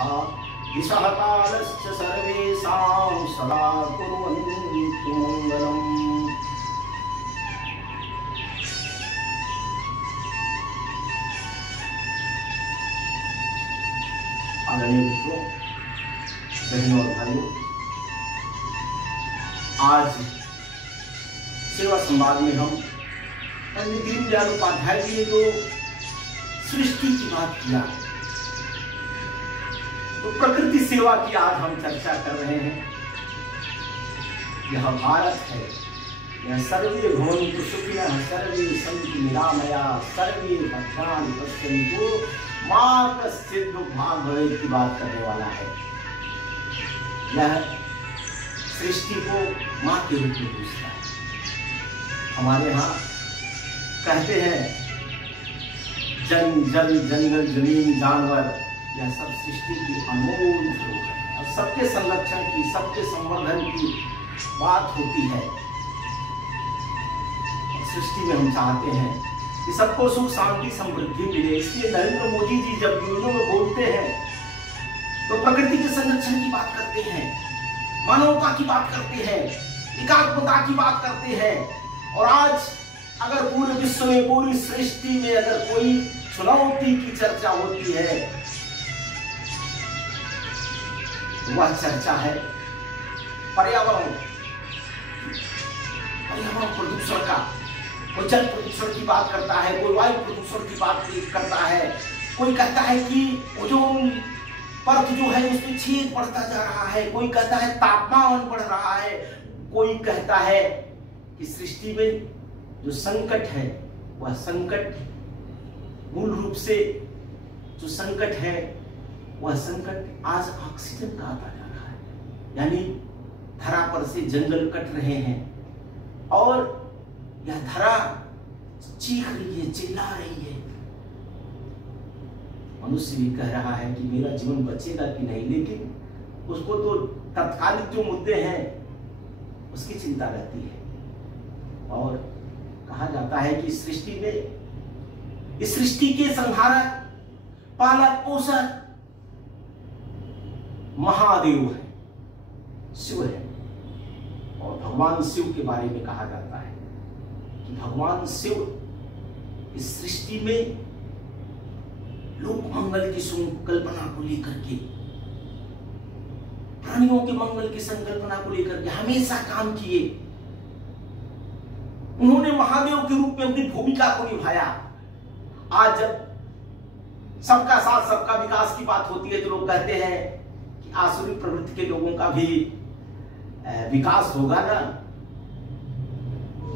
तथा दिशः कालश्च सर्वेषां सदा कुर्वन्तु मङ्गलम्। आदरणीय मित्रों, बहनों और भाइयों, आज सेवा संवाद में हम पंडित दीनदयाल उपाध्याय जी ने जो सृष्टि की बात किया, तो प्रकृति सेवा की आज हम चर्चा कर रहे हैं। यह भारत है, यह सर्वे भवन्तु सुखिनः सर्वे सन्तु निरामया सर्वे भद्राणि पश्यन्तु मा कश्चित् दुःखभाग् भवेत् की बात करने वाला है। यह सृष्टि को माँ के रूप में पूछता है। हमारे यहाँ कहते हैं जन जल जंगल जमीन जानवर, यह सब सृष्टि की अनमोल धरोहर है और सबके संरक्षण की, सबके संवर्धन की बात होती है। सृष्टि में हम चाहते हैं कि सबको सुख शांति समृद्धि मिले। इसलिए नरेंद्र मोदी जी जब वीडियो में बोलते हैं तो प्रकृति के संरक्षण की बात करते हैं, मानवता की बात करते हैं, एकात्मता की बात करते हैं। और आज अगर पूरे विश्व में, पूरी सृष्टि में अगर कोई चुनौती की चर्चा होती है तो वह चर्चा है पर्यावरण प्रदूषण का। कोई जल प्रदूषण की बात करता है, कोई वायु प्रदूषण की बात करता है, कोई कहता है कि ओजोन परत जो है उसमें छेद बढ़ता जा रहा है, कोई कहता है तापमान बढ़ रहा है, कोई कहता है कि सृष्टि में जो संकट है वह संकट मूल रूप से जो संकट है वह संकट आज ऑक्सीजन का आता जा रहा है। यानी धरा पर से जंगल कट रहे हैं और यह धरा चीख रही है, चिल्ला रही है। मनुष्य भी कह रहा है कि मेरा जीवन बचेगा कि नहीं, लेकिन उसको तो तत्कालिक जो मुद्दे हैं उसकी चिंता रहती है। और कहा जाता है कि सृष्टि में, इस सृष्टि के संहारक, पालक, पोषक महादेव है, शिव है। और भगवान शिव के बारे में कहा जाता है कि भगवान शिव इस सृष्टि में लोक मंगल की संकल्पना को लेकर के, प्राणियों के मंगल की संकल्पना को लेकर के हमेशा काम किए। उन्होंने महादेव के रूप में अपनी भूमिका को निभाया। आज जब सबका साथ सबका विकास की बात होती है तो लोग कहते हैं कि आसुरी प्रवृत्ति के लोगों का भी विकास होगा ना।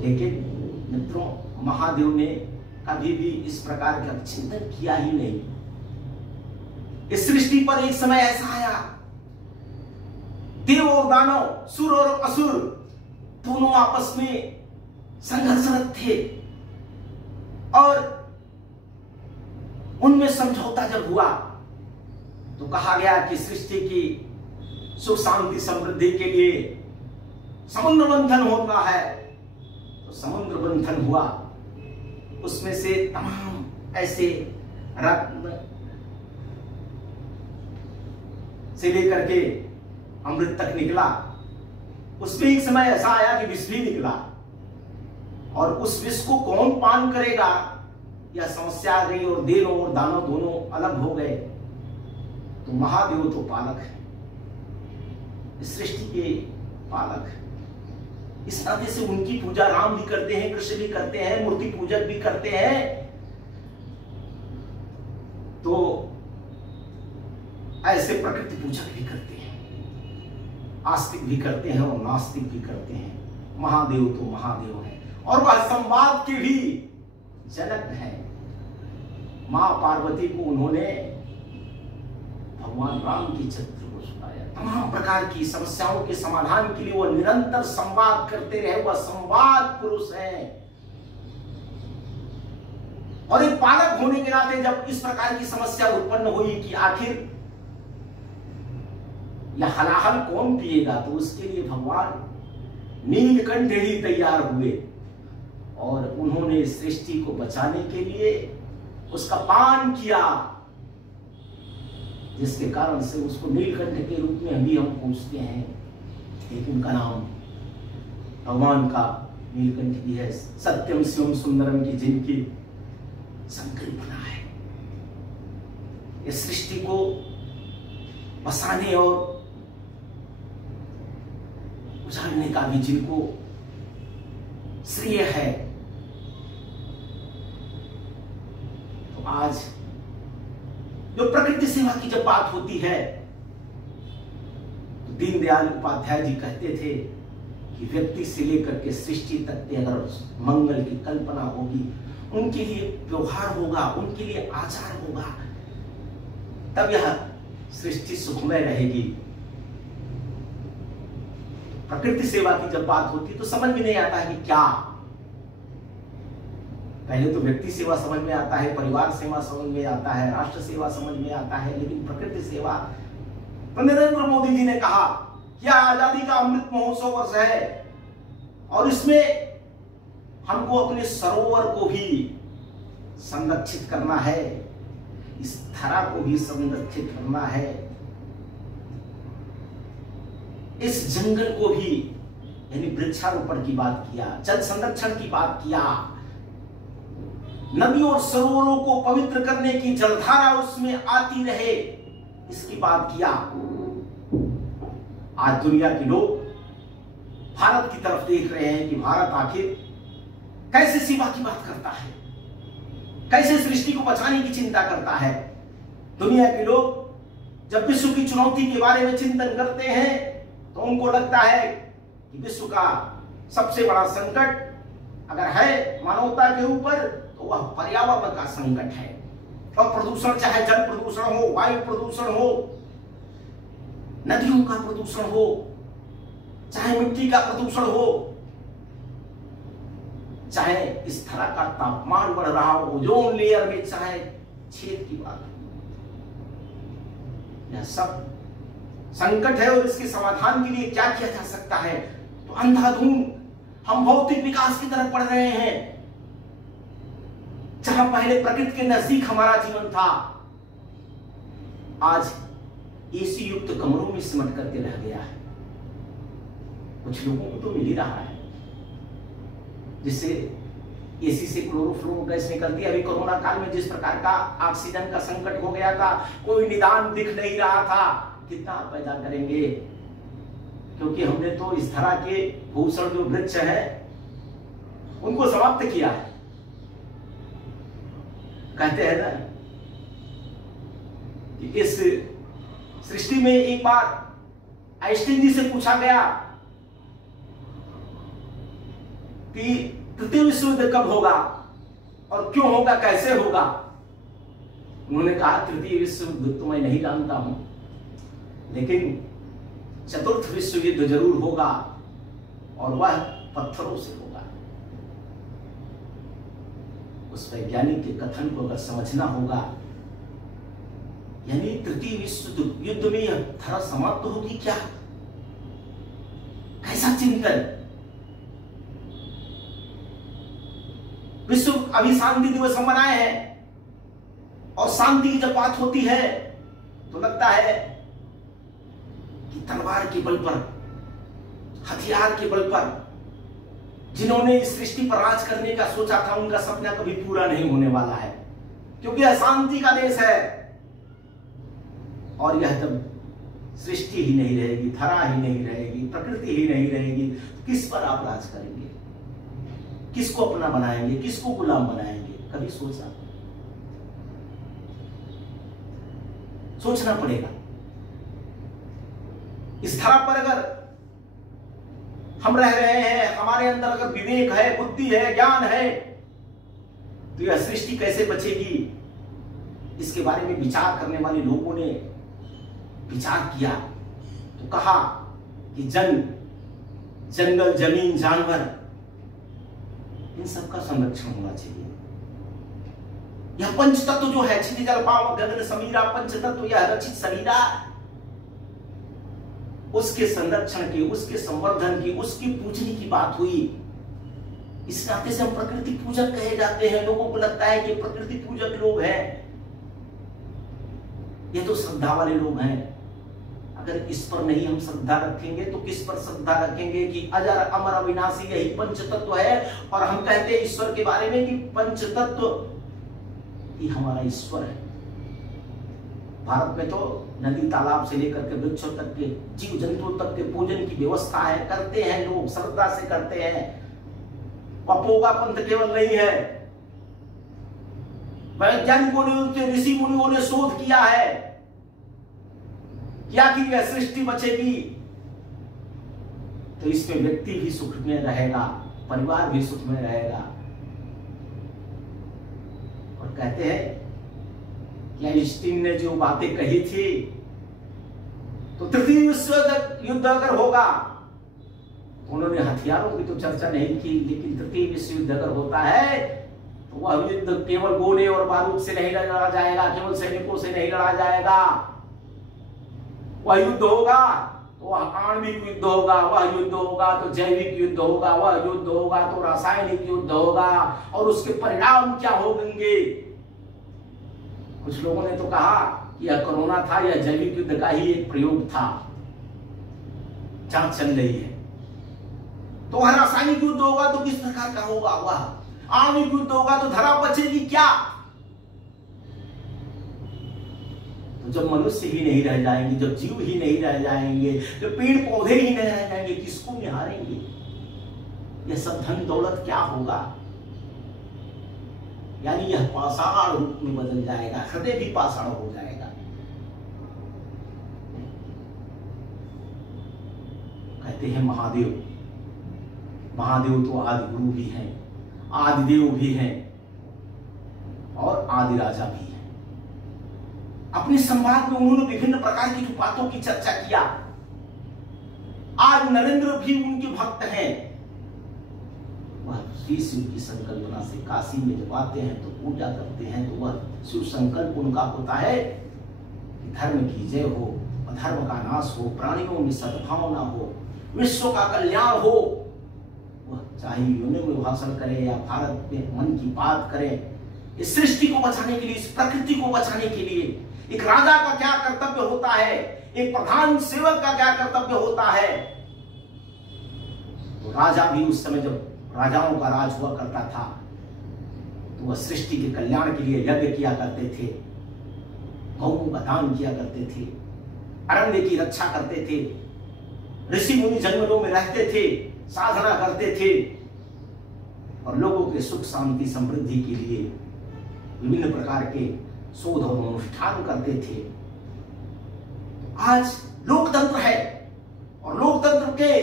लेकिन मित्रों, महादेव ने कभी भी इस प्रकार का चिंतन किया ही नहीं। इस सृष्टि पर एक समय ऐसा आया, देव और दानव, सुर और असुर दोनों आपस में संघर्षरत थे और उनमें समझौता जब हुआ तो कहा गया कि सृष्टि की सुख शांति समृद्धि के लिए समुद्र मंथन होता है। तो समुद्र मंथन हुआ, उसमें से तमाम ऐसे रत्न से लेकर के अमृत तक निकला। उसमें एक समय ऐसा आया कि विष भी निकला और उस विष को कौन पान करेगा यह समस्या आ गई और देव और दानव दोनों अलग हो गए। तो महादेव तो पालक है, इस सृष्टि के पालक है। इस नाते से उनकी पूजा राम भी करते हैं, कृष्ण भी करते हैं, मूर्ति पूजक भी करते हैं। तो ऐसे प्रकृति पूजक भी करते हैं, आस्तिक भी करते हैं और नास्तिक भी करते हैं। महादेव तो महादेव है और वह संवाद के भी जनक है। मां पार्वती को उन्होंने भगवान राम की चरित्र को सुनाया। तमाम प्रकार की समस्याओं के समाधान के लिए वो निरंतर संवाद करते रहे। वह संवाद पुरुष है। और एक पालक होने के नाते जब इस प्रकार की समस्या उत्पन्न हुई कि आखिर यह हलाहल कौन पिएगा, तो उसके लिए भगवान नीलकंठ ही तैयार हुए और उन्होंने सृष्टि को बचाने के लिए उसका पान किया। जिसके कारण से उसको नीलकंठ के रूप में अभी हम पूछते हैं। एक उनका नाम भगवान का नीलकंठ भी है। सत्यम शिवम सुंदरम की जिनकी संकल्पना है, इस सृष्टि को बसाने और उजाड़ने का भी जिनको श्रेय है। तो आज जो प्रकृति सेवा की जब बात होती है तो दीनदयाल उपाध्याय जी कहते थे कि व्यक्ति से लेकर के सृष्टि तक के अगर मंगल की कल्पना होगी, उनके लिए व्यवहार होगा, उनके लिए आचार होगा, तब यह सृष्टि सुखमय रहेगी। प्रकृति सेवा की जब बात होती तो समझ में नहीं आता है कि क्या। पहले तो व्यक्ति सेवा समझ में आता है, परिवार सेवा समझ में आता है, राष्ट्र सेवा समझ में आता है, लेकिन प्रकृति सेवा, तो नरेंद्र मोदी जी ने कहा कि आजादी का अमृत महोत्सव वर्ष है और इसमें हमको अपने सरोवर को भी संरक्षित करना है, इस धरा को भी संरक्षित करना है, इस जंगल को भी, यानी वृक्षारोपण की बात किया, जल संरक्षण की बात किया, नदियों और सरोवरों को पवित्र करने की जलधारा उसमें आती रहे, इसकी बात किया। आज दुनिया के लोग भारत की तरफ देख रहे हैं कि भारत आखिर कैसे सेवा की बात करता है, कैसे सृष्टि को बचाने की चिंता करता है। दुनिया के लोग जब विश्व की चुनौती के बारे में चिंतन करते हैं तो उनको लगता है कि विश्व का सबसे बड़ा संकट अगर है मानवता के ऊपर तो वह पर्यावरण का संकट है। और प्रदूषण, चाहे जल प्रदूषण हो, वायु प्रदूषण हो, नदियों का प्रदूषण हो, चाहे मिट्टी का प्रदूषण हो, चाहे इस धरा का तापमान बढ़ रहा हो, ओजोन लेयर में चाहे छेद की बात हो, यह सब संकट है। और इसके समाधान के लिए क्या किया जा सकता है? तो अंधाधुंध हम भौतिक विकास की तरफ बढ़ रहे हैं। जहां पहले प्रकृति के नजदीक हमारा जीवन था, आज एसी युक्त कमरों में सिमट करके रह गया है। कुछ लोगों को तो मिल ही रहा है, जिससे एसी से क्लोरोफ्लोरो गैस निकलती है। अभी कोरोना काल में जिस प्रकार का ऑक्सीजन का संकट हो गया था, कोई निदान दिख नहीं रहा था, कितना पैदा करेंगे? क्योंकि हमने तो इस तरह के भूषण जो वृक्ष है उनको समाप्त किया है। कहते हैं ना कि इस सृष्टि में एक बार आइंस्टीन जी से पूछा गया कि तृतीय विश्व युद्ध कब होगा और क्यों होगा, कैसे होगा? उन्होंने कहा तृतीय विश्व युद्ध तो मैं नहीं जानता हूं, लेकिन चतुर्थ विश्व युद्ध जरूर होगा और वह पत्थरों से होगा। उस वैज्ञानिक के कथन को अगर समझना होगा, यानी तृतीय विश्व युद्ध में यह धरा समाप्त होगी क्या? कैसा चिंतन! विश्व अभी शांति दिवस हम मनाए हैं और शांति की जब बात होती है तो लगता है कि तलवार के बल पर, हथियार के बल पर जिन्होंने इस सृष्टि पर राज करने का सोचा था, उनका सपना कभी पूरा नहीं होने वाला है, क्योंकि यह शांति का देश है। और यह जब सृष्टि ही नहीं रहेगी, धरा ही नहीं रहेगी, प्रकृति ही नहीं रहेगी, तो किस पर आप राज करेंगे? किसको अपना बनाएंगे? किसको गुलाम बनाएंगे? कभी सोचना पड़ेगा। इस धरा पर अगर हम रह रहे हैं, हमारे अंदर अगर विवेक है, बुद्धि है, ज्ञान है, तो यह सृष्टि कैसे बचेगी? इसके बारे में विचार करने वाले लोगों ने विचार किया तो कहा कि जंगल, जमीन, जानवर, इन सब का संरक्षण होना चाहिए। यह पंच तत्व जो है, क्षिति जल पावक गगन समीरा, पंच तत्व यह रचित शरीरा, उसके संरक्षण की, उसके संवर्धन की, उसकी पूजने की बात हुई। इस नाते से हम प्रकृति पूजक कहे जाते हैं। लोगों को लगता है कि प्रकृति पूजक लोग हैं, ये तो श्रद्धा वाले लोग हैं। अगर इस पर नहीं हम श्रद्धा रखेंगे तो किस पर श्रद्धा रखेंगे कि अजर अमर अविनाशी यही पंच तत्व है। और हम कहते हैं ईश्वर के बारे में कि पंच तत्व ही हमारा ईश्वर है। भारत में तो नदी तालाब से लेकर के वृक्षों तक के जीव जंतुओं तक के पूजन की व्यवस्था है, करते हैं लोग, श्रद्धा से करते हैं। पपोगा पंथ केवल नहीं है, वैज्ञानिकों ने, ऋषि मुनियों ने शोध किया है कि आखिर यह सृष्टि बचेगी तो इसमें व्यक्ति भी सुख में रहेगा, परिवार भी सुख में रहेगा। और कहते हैं कि आइंस्टीन ने जो बातें कही थी, तो तृतीय विश्व युद्ध अगर होगा, उन्होंने हथियारों की तो चर्चा नहीं की, लेकिन तृतीय विश्व युद्ध अगर होता है तो वह युद्ध केवल गोले और बारूद से नहीं लड़ा जाएगा, केवल सैनिकों से नहीं लड़ा जाएगा। वह युद्ध होगा तो वह आणविक युद्ध होगा, वह युद्ध होगा तो जैविक युद्ध होगा, वह युद्ध होगा तो रासायनिक युद्ध होगा। और उसके परिणाम क्या होंगे? कुछ लोगों ने तो कहा कि यह कोरोना था, यह जैविक युद्ध का ही एक प्रयोग था, जांच चल रही है। तो वह रासायनिक युद्ध होगा तो किस प्रकार का होगा? वह आणविक युद्ध होगा तो धरा बचेगी क्या? तो जब मनुष्य ही नहीं रह जाएंगे, जब जीव ही नहीं रह जाएंगे, जब पेड़ पौधे ही नहीं रह जाएंगे, किसको निहारेंगे? यह सब धन दौलत क्या होगा? यानी यह पाषाण रूप में बदल जाएगा, हृदय भी पाषाण हो जाएगा। कहते हैं महादेव, महादेव तो आदि गुरु भी हैं, आदि देव भी हैं और आदि राजा भी हैं। अपने संवाद में उन्होंने विभिन्न प्रकार की बातों की चर्चा किया। आज नरेंद्र भी उनके भक्त हैं। वह श्री शिव की संकल्पना से काशी में जब आते हैं तो पूजा करते हैं, तो वह शिव संकल्प उनका होता है कि धर्म की जय हो, अधर्म का नाश हो, प्राणियों में सद्भावना हो, विश्व का कल्याण हो। वह चाहे यूनियन में भाषण करे या भारत में मन की बात करे, इस सृष्टि को बचाने के लिए, इस प्रकृति को बचाने के लिए एक राजा का क्या कर्तव्य होता है, एक प्रधान सेवक का क्या कर्तव्य होता है। तो राजा भी उस समय जब राजाओं का राज हुआ करता था तो वह सृष्टि के कल्याण के लिए यज्ञ किया करते थे, गौओं का दान किया करते थे, अरण्य की रक्षा करते थे, ऋषि मुनि जंगलों में रहते थे, साधना करते थे और लोगों के सुख शांति समृद्धि के लिए विभिन्न प्रकार के शोध और अनुष्ठान करते थे। आज लोकतंत्र है और लोकतंत्र के,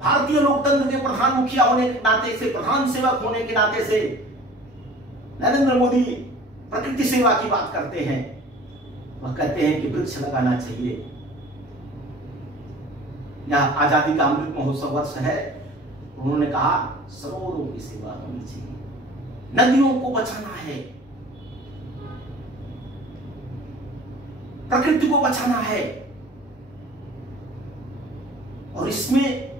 भारतीय लोकतंत्र के प्रधान मुखिया होने के नाते से, प्रधान सेवक होने के नाते से नरेंद्र मोदी प्रकृति सेवा की बात करते हैं। वह कहते हैं कि वृक्ष लगाना चाहिए। यह आजादी का अमृत महोत्सव वर्ष है, उन्होंने कहा सरोवरों की सेवा होनी चाहिए, नदियों को बचाना है, प्रकृति को बचाना है। और इसमें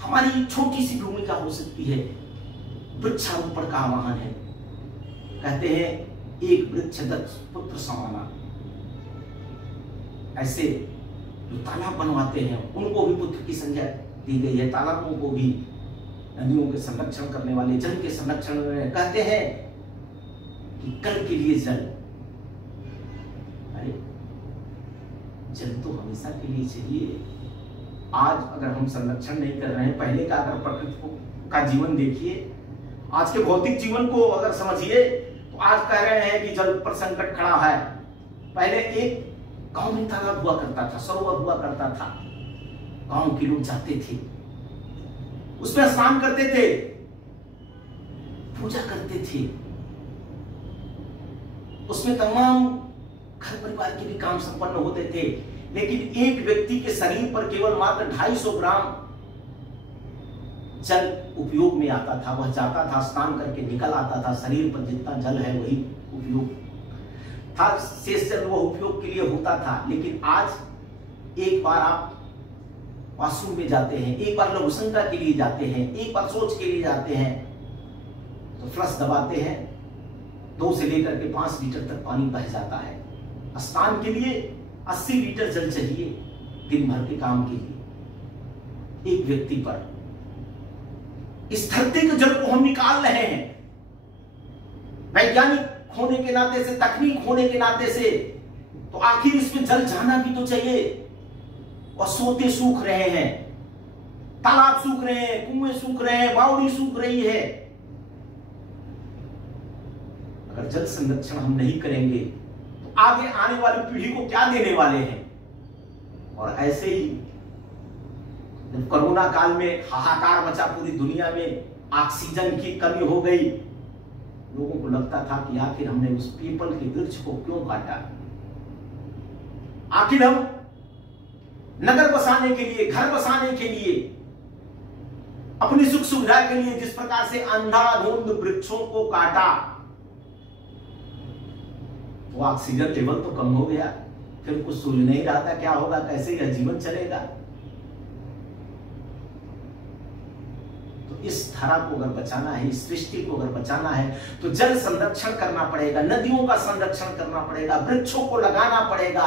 हमारी छोटी सी भूमिका हो सकती है। वृक्षारोपण का आह्वान है। कहते हैं एक वृक्ष 10 पुत्र समाना। ऐसे जो तालाब बनवाते हैं उनको भी पुत्र की संज्ञा दी गई है। तालाबों को भी, नदियों के संरक्षण करने वाले, जल के संरक्षण में कहते हैं कि कल के लिए जल। अरे जल तो हमेशा के लिए चाहिए। आज अगर हम संरक्षण नहीं कर रहे हैं, पहले का अगर प्रकृति का जीवन देखिए, आज के भौतिक जीवन को अगर समझिए तो आज कह रहे हैं कि जल पर संकट खड़ा है। पहले एक गांव में तालाब हुआ करता था, सरोवर हुआ करता था, गांव के लोग जाते थे, उसमें स्नान करते थे, पूजा करते थे, उसमें तमाम घर परिवार के भी काम संपन्न होते थे। लेकिन एक व्यक्ति के शरीर पर केवल मात्र 250 ग्राम जल उपयोग में आता था। वह जाता था, स्नान करके निकल आता था, शरीर पर जितना जल है वही उपयोग था, शेष जल वह उपयोग के लिए होता था। लेकिन आज एक बार आप वॉशरूम में जाते हैं, एक बार लघुशंका के लिए जाते हैं, एक बार शौच के लिए जाते हैं, तो फ्लश दबाते हैं, 2 से लेकर के 5 लीटर तक पानी बह जाता है। स्नान के लिए 80 लीटर जल चाहिए दिन भर के काम के लिए एक व्यक्ति पर। इस धरती के जल को हम निकाल रहे हैं। वैज्ञानिक होने के नाते से, तकनीक होने के नाते से, तो आखिर इसमें जल जाना भी तो चाहिए। और सोते सूख रहे हैं, तालाब सूख रहे हैं, कुएं सूख रहे हैं, बावड़ी सूख रही है। अगर जल संरक्षण हम नहीं करेंगे तो आगे आने वाली पीढ़ी को क्या देने वाले हैं। और ऐसे ही जब कोरोना काल में हाहाकार मचा पूरी दुनिया में, ऑक्सीजन की कमी हो गई, लोगों को लगता था कि आखिर हमने उस पीपल के वृक्ष को क्यों काटा। आखिर हम नगर बसाने के लिए, घर बसाने के लिए, अपनी सुख सुविधा के लिए जिस प्रकार से अंधाधुंध वृक्षों को काटा, वो ऑक्सीजन लेवल तो कम हो गया। फिर कुछ सूझ नहीं रहा था क्या होगा, कैसे यह जीवन चलेगा। तो इस धारा को अगर बचाना है, इस सृष्टि को अगर बचाना है, तो जल संरक्षण करना पड़ेगा, नदियों का संरक्षण करना पड़ेगा, वृक्षों को लगाना पड़ेगा,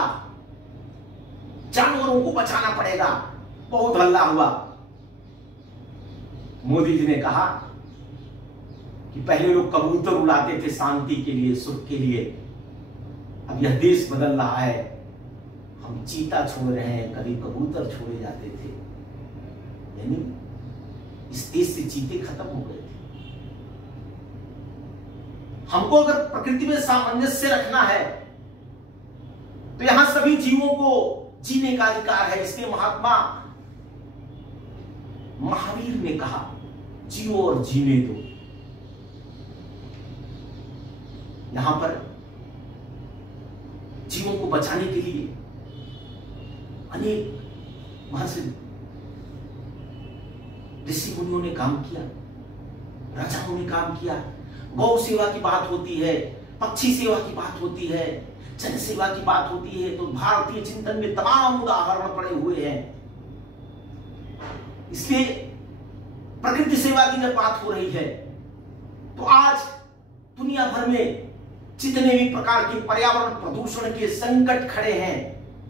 जानवरों को बचाना पड़ेगा। बहुत हल्ला हुआ। मोदी जी ने कहा कि पहले लोग कबूतर उड़ाते थे शांति के लिए, सुख के लिए, अब यह देश बदल रहा है, हम चीता छोड़ रहे हैं, कभी कबूतर छोड़े जाते थे। यानी इस देश से चीते खत्म हो गए थे। हमको अगर प्रकृति में सामंजस्य रखना है तो यहां सभी जीवों को जीने का अधिकार है। इसलिए महात्मा महावीर ने कहा, जियो और जीने दो। यहां पर जीवों को बचाने के लिए अनेक महर्षि ऋषि मुनियों ने काम किया, राजाओं ने काम किया। गौ सेवा की बात होती है, पक्षी सेवा की बात होती है, जन सेवा की बात होती है, तो भारतीय चिंतन में तमाम उदाहरण पड़े हुए हैं। इसलिए प्रकृति सेवा की जब बात हो रही है तो आज दुनिया भर में जितने भी प्रकार के पर्यावरण प्रदूषण के संकट खड़े हैं,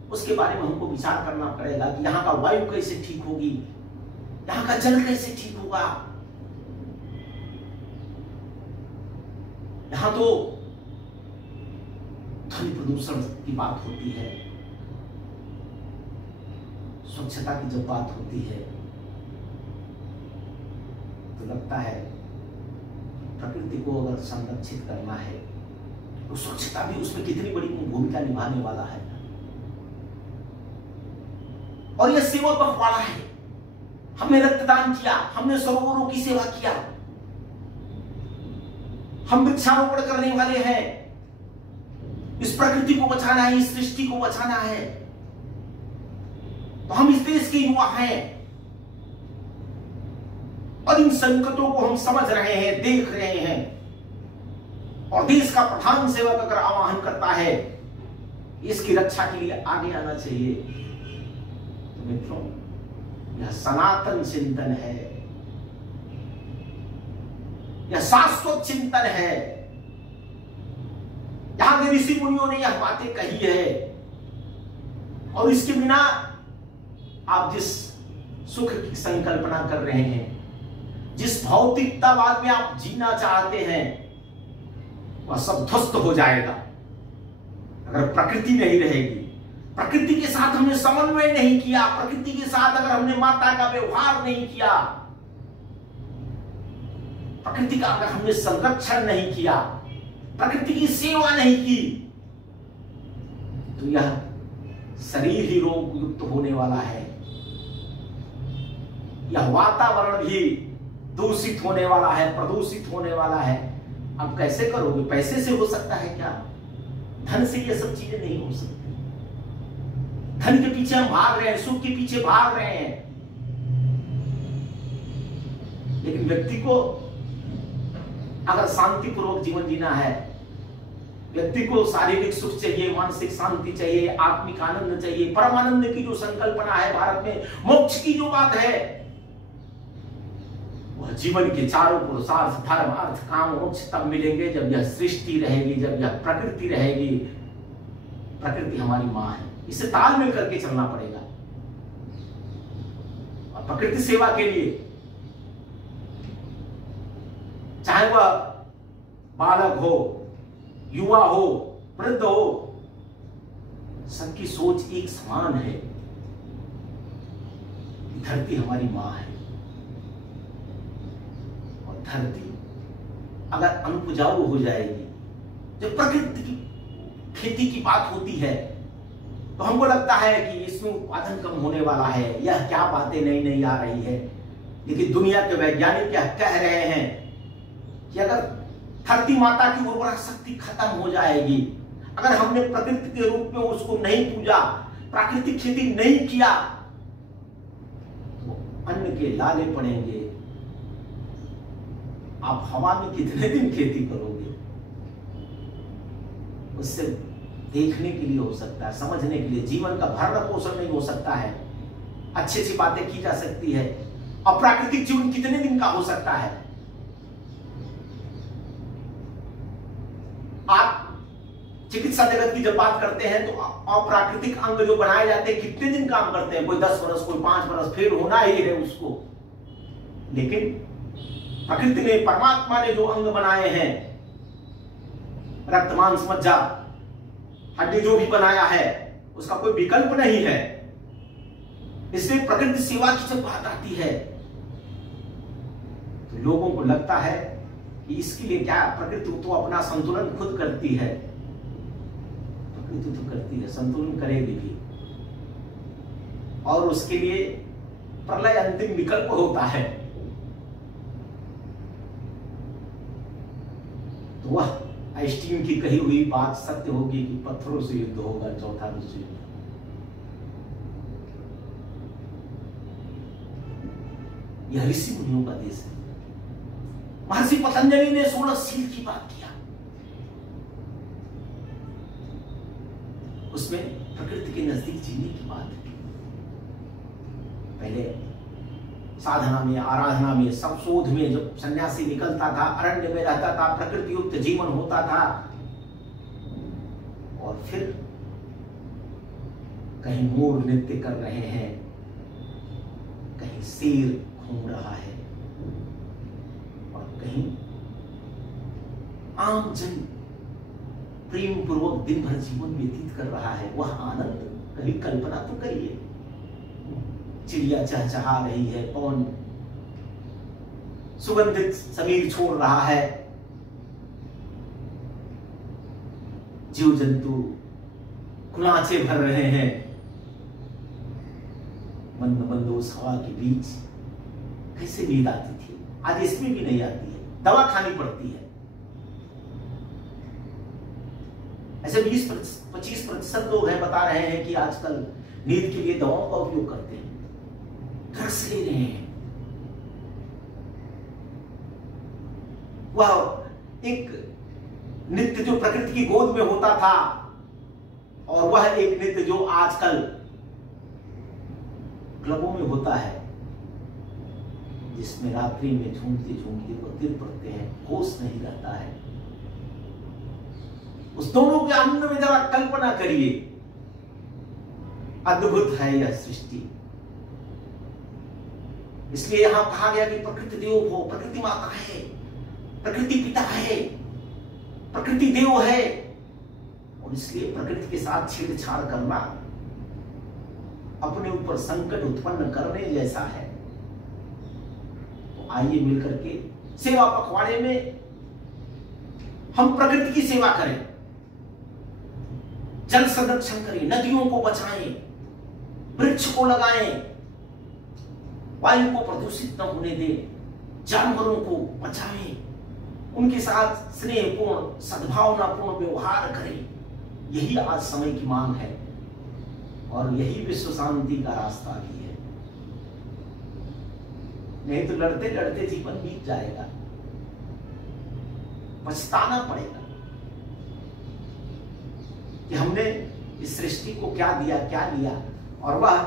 उसके बारे में हमको विचार करना पड़ेगा कि यहाँ का वायु कैसे ठीक होगी, यहाँ का जल कैसे ठीक होगा। यहां तो ध्वनि प्रदूषण की बात होती है, स्वच्छता की जब बात होती है तो लगता है प्रकृति को अगर संरक्षित करना है तो स्वच्छता भी उसमें कितनी बड़ी भूमिका निभाने वाला है। और यह सेवा पखवाड़ा है। हमने रक्तदान किया, हमने सरोवरों की सेवा किया, हम वृक्षारोपण करने वाले हैं। इस प्रकृति को बचाना है, इस सृष्टि को बचाना है। तो हम इस देश के युवा हैं और इन संकटों को हम समझ रहे हैं, देख रहे हैं। और देश का प्रधान सेवक अगर आह्वान करता है इसकी रक्षा के लिए आगे आना चाहिए, तो मित्रों यह सनातन चिंतन है, यह शाश्वत चिंतन है। यहां के ऋषि मुनियों ने यह बातें कही है और इसके बिना आप जिस सुख की संकल्पना कर रहे हैं, जिस भौतिकतावाद में आप जीना चाहते हैं, वह सब ध्वस्त हो जाएगा अगर प्रकृति नहीं रहेगी। प्रकृति के साथ हमने समन्वय नहीं किया, प्रकृति के साथ अगर हमने माता का व्यवहार नहीं किया, प्रकृति का अगर हमने संरक्षण नहीं किया, प्रकृति की सेवा नहीं की, तो यह शरीर ही रोग युक्त होने वाला है, यह वातावरण भी दूषित होने वाला है, प्रदूषित होने वाला है। अब कैसे करोगे? पैसे से हो सकता है क्या? धन से ये सब चीजें नहीं हो सकती। धन के पीछे हम भाग रहे हैं, सुख के पीछे भाग रहे हैं, लेकिन व्यक्ति को अगर शांतिपूर्वक जीवन जीना है, व्यक्ति को शारीरिक सुख चाहिए, मानसिक शांति चाहिए, आत्मिक आनंद चाहिए, परमानंद की जो संकल्पना है भारत में, मोक्ष की जो बात है, वह जीवन के चारों पुरुषार्थ धर्म अर्थ काम मोक्ष तब मिलेंगे जब यह सृष्टि रहेगी, जब यह प्रकृति रहेगी, प्रकृति हमारी माँ है, इससे तालमेल करके चलना पड़ेगा। और प्रकृति सेवा के लिए चाहे वह बालक हो, युवा हो, वृद्ध हो, सबकी सोच एक समान है। धरती हमारी माँ है और धरती अगर अनुपजाऊ हो जाएगी, जब प्रकृति की खेती की बात होती है तो हमको लगता है कि इसमें उत्पादन कम होने वाला है, यह क्या बातें नई नई आ रही है। लेकिन दुनिया के वैज्ञानिक क्या कह रहे हैं कि अगर धरती माता की उर्वरा शक्ति खत्म हो जाएगी, अगर हमने प्रकृति के रूप में उसको नहीं पूजा, प्राकृतिक खेती नहीं किया, तो अन्न के लाले पड़ेंगे। आप हवा में कितने दिन खेती करोगे? उससे देखने के लिए हो सकता है, समझने के लिए, जीवन का भरण पोषण नहीं हो सकता है, अच्छी अच्छी बातें की जा सकती है। और प्राकृतिक जीवन कितने दिन का हो सकता है? आप चिकित्सा जगत की जब बात करते हैं तो अप्राकृतिक अंग जो बनाए जाते हैं कितने दिन काम करते हैं? कोई 10 वर्ष, कोई 5 वर्ष, फिर होना ही है उसको। लेकिन प्रकृति ने, परमात्मा ने जो अंग बनाए हैं, रक्त मांस मज्जा हड्डी जो भी बनाया है, उसका कोई विकल्प नहीं है। इसलिए प्रकृति सेवा की जब बात आती है तो लोगों को लगता है कि इसके लिए क्या, प्रकृति तो अपना संतुलन खुद करती है। प्रकृति तो करती है, संतुलन करेगी भी, और उसके लिए प्रलय अंतिम विकल्प होता है। तो वह आइंस्टीन की कही हुई बात सत्य होगी कि पत्थरों से युद्ध होगा, चौथा विश्व युद्ध। यह ऋषि मुनियों का देश है। महर्षि पतंजलि ने 16 शील की बात किया, उसमें प्रकृति के नजदीक जीने की बात है। पहले साधना में, आराधना में, सब शोध में जब सन्यासी निकलता था, अरण्य में रहता था, प्रकृति युक्त जीवन होता था, और फिर कहीं मोर नृत्य कर रहे हैं, कहीं शेर घूम रहा है, और कहीं आम जन प्रेम पूर्वक दिन भर जीवन व्यतीत कर रहा है। वह आनंद कभी कल्पना तो करिए। चिड़िया चहचहा रही है, पवन सुगंधित समीर छोड़ रहा है, जीव जंतु कुलाचे भर रहे हैं, मंद मंद उस हवा के बीच कैसे नींद आती थी, आज इसमें भी नहीं आती है, दवा खानी पड़ती है। ऐसे 20-25% लोग हैं बता रहे हैं कि आजकल नींद के लिए दवाओं का उपयोग करते हैं, ड्रग्स ले रहे हैं। वह एक नृत्य जो प्रकृति की गोद में होता था, और वह एक नृत्य जो आजकल क्लबों में होता है, जिसमें रात्रि में झूमते झूमते वो गिर पड़ते हैं, होश नहीं रहता है। उस दोनों के आनंद में जरा कल्पना करिए। अद्भुत है यह सृष्टि। इसलिए यहां कहा गया कि प्रकृति देव हो, प्रकृति माता है, प्रकृति पिता है, प्रकृति देव है, और इसलिए प्रकृति के साथ छेड़छाड़ करना अपने ऊपर संकट उत्पन्न करने जैसा है। तो आइए मिलकर के सेवा पखवाड़े में हम प्रकृति की सेवा करें, जल संरक्षण करें, नदियों को बचाएं, वृक्ष को लगाएं, वायु को प्रदूषित न होने दें, जानवरों को बचाएं, उनके साथ स्नेहपूर्ण सद्भावनापूर्ण व्यवहार करें। यही आज समय की मांग है, और यही विश्व शांति का रास्ता भी है। नहीं तो लड़ते लड़ते जीवन बीत जाएगा, पछताना पड़ेगा कि हमने इस सृष्टि को क्या दिया, क्या लिया, और वह